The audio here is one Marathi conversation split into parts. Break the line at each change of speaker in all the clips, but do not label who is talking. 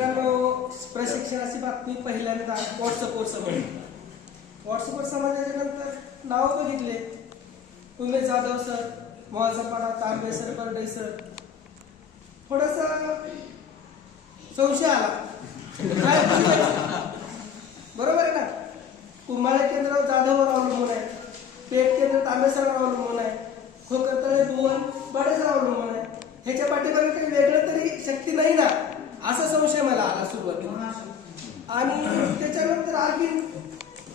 मित्रांनो प्रशिक्षणाची बातमी पहिल्यांदा व्हॉट्सअपवर समजली. व्हॉट्सअपवर समजल्याच्या नंतर नाव बघितले. Umesh Jadhav sir Mohajpada Tambe sir Barde sir थोडासा संशय आला. काय बरोबर आहे ना? कुंभारे केंद्र जाधववर अवलंबून आहे. पेट केंद्र तांबेसरवर अवलंबून आहे. खोकरतळे भुवन बडेसर अवलंबून आहे. ह्याच्या पाठीमागे काही वेगळं तरी शक्ती नाही ना? असा संशय सुरुवातीला आणि त्याच्यानंतर आणखी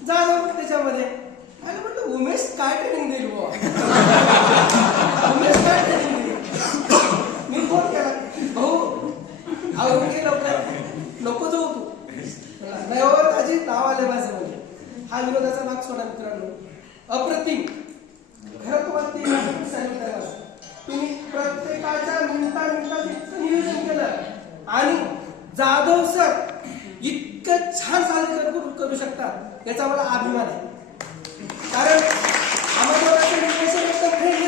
जाधव त्याच्यामध्ये. आणि म्हटलं उमेश काय ट्रेनिंग देईल बुवा? उमेश काय ट्रेनिंग देईल? मी फोन केला. भाऊ आवरून घे लवकर. नको जाऊ तू. नाही हो ताजी नाव आले माझं म्हणजे हा विनोदाचा भाग सोडा मित्रांनो. अप्रतिम. जाधव सर इतकं छान सादरीकरण करू शकतात याचा मला अभिमान आहे. कारण आम्हाला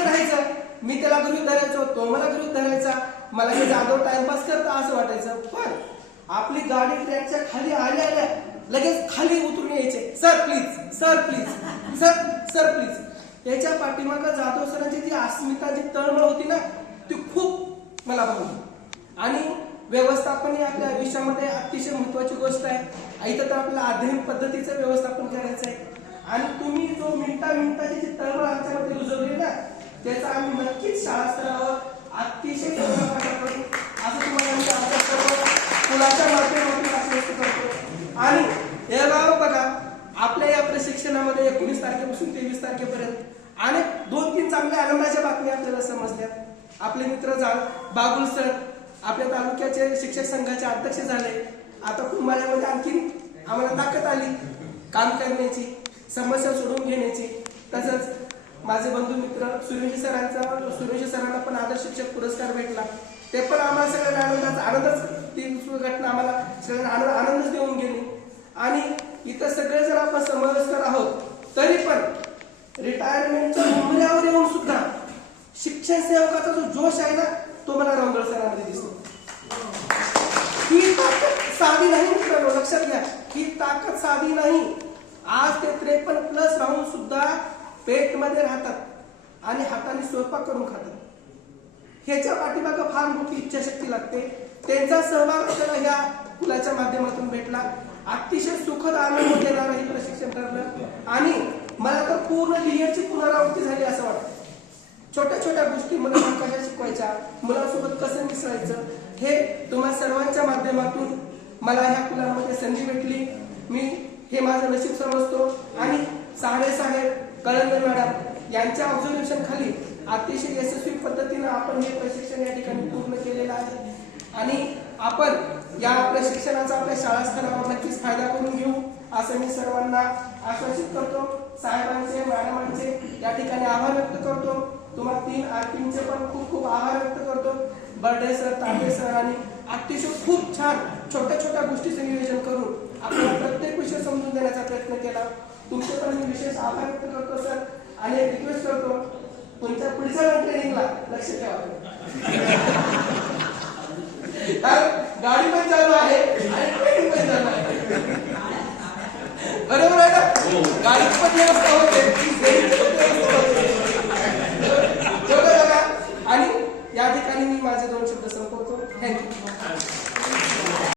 राहायचं. मी त्याला गृहित धरायचो तो मला गृहित धरायचा. मला हे जाधव टाइमपास करता असं वाटायचं. पण आपली गाडी ट्रॅकच्या खाली आल्या आल्या लगेच खाली उतरून यायचे. Sir please sir please sir sir please याच्या पाठीमागं जाधव सरांची ती अस्मिता जी तळमळ होती ना ती खूप मला भावली. आणि व्यवस्थापन ही आपल्या आयुष्यामध्ये अतिशय महत्वाची गोष्ट आहे. इथं तर आपल्याला अध्ययन पद्धतीचं व्यवस्थापन करायचं आहे आणि तुम्ही जो मिनिटा मिनिटाची जी तळमळ आमच्यामध्ये रुजवली ना त्याचा आम्ही नक्कीच शाळा स्तरावर अतिशय असं तुम्हाला मी आमच्या सर्व मुलाच्या माध्यमातून आश्वस्त करतो. आणि हे गाव बघा आपल्या या प्रशिक्षणामध्ये एकोणीस तारखेपासून तेवीस तारखेपर्यंत अनेक दोन तीन चांगल्या आनंदाच्या बातम्या आपल्याला समजल्या. आपले मित्र जा बागुल सर आपल्या तालुक्याचे शिक्षक संघाचे अध्यक्ष झाले. आता कुंभाऱ्यामध्ये आणखीन आम्हाला ताकद आली. काम करण्याची समस्या सोडवून घेण्याची. तसंच माझे बंधू मित्र सुरेश सरांचा सुरेश सरांना पण आदर्श शिक्षक पुरस्कार भेटला. ते पण आम्हाला सगळ्यांना आनंदाचा आनंदच ती घटना आम्हाला सगळ्यांना आनंद आनंदच देऊन गेली. आणि इथं सगळे जर आपण समजकर आहोत तरी पण रिटायरमेंटच्या उमऱ्यावर येऊन सुद्धा शिक्षण सेवकाचा जो जोश आहे ना तो मला रंगळ सरांमध्ये दिसतो. ही ताकद साधी नाही मित्रांनो लक्षात घ्या. ही ताकद साधी नाही. आज ते त्रेपन्न प्लस राहून सुद्धा पेटमध्ये राहतात आणि हाताने स्वयंपाक करून खातात. ह्याच्या पाठीमागं फार मोठी इच्छाशक्ती लागते. त्यांचा सहभाग आपल्याला ह्या पुलाच्या माध्यमातून भेटला. अतिशय सुखद आनंद देणारं हे प्रशिक्षण ठरलं. आणि मला तर पूर्ण लिहिची पुनरावृत्ती झाली असं वाटतं. छोट्या छोट्या गोष्टी मला शिकवायच्या मुलांसोबत कसं मिसळायचं हे तुम्हा सर्वांच्या माध्यमातून मला ह्या कुलामध्ये संधी भेटली. मी हे माझं नशीब समजतो आणि साडे साहेब कळंगर मॅडम यांच्या ऑब्झर्वेशन खाली अतिशय यशस्वी पद्धतीनं आपण हे प्रशिक्षण या ठिकाणी पूर्ण केलेलं आहे. आणि आपण या प्रशिक्षणाचा आपल्या शाळा स्तरावर नक्कीच फायदा करून घेऊ असं मी सर्वांना आश्वासित करतो. साहेबांचे मॅडमांचे या ठिकाणी आभार व्यक्त करतो. तुम्हाला तीन आरतींचे पण खूप खूप आभार व्यक्त करतो. बर्डे सर तांबे सर आणि अतिशय खूप छान छोट्या छोट्या गोष्टीचं नियोजन करून आपल्याला प्रत्येक विषय समजून देण्याचा प्रयत्न केला. तुमचे पण मी विशेष आभार व्यक्त करतो सर. आणि रिक्वेस्ट करतो तुमच्या पुढच्या ट्रेनिंगला लक्ष ठेवा. गाडी पण चालू आहे आणि ट्रेनिंग पण चालू आहे. बरोबर आहे ना? गाडीची पण व्यवस्था होते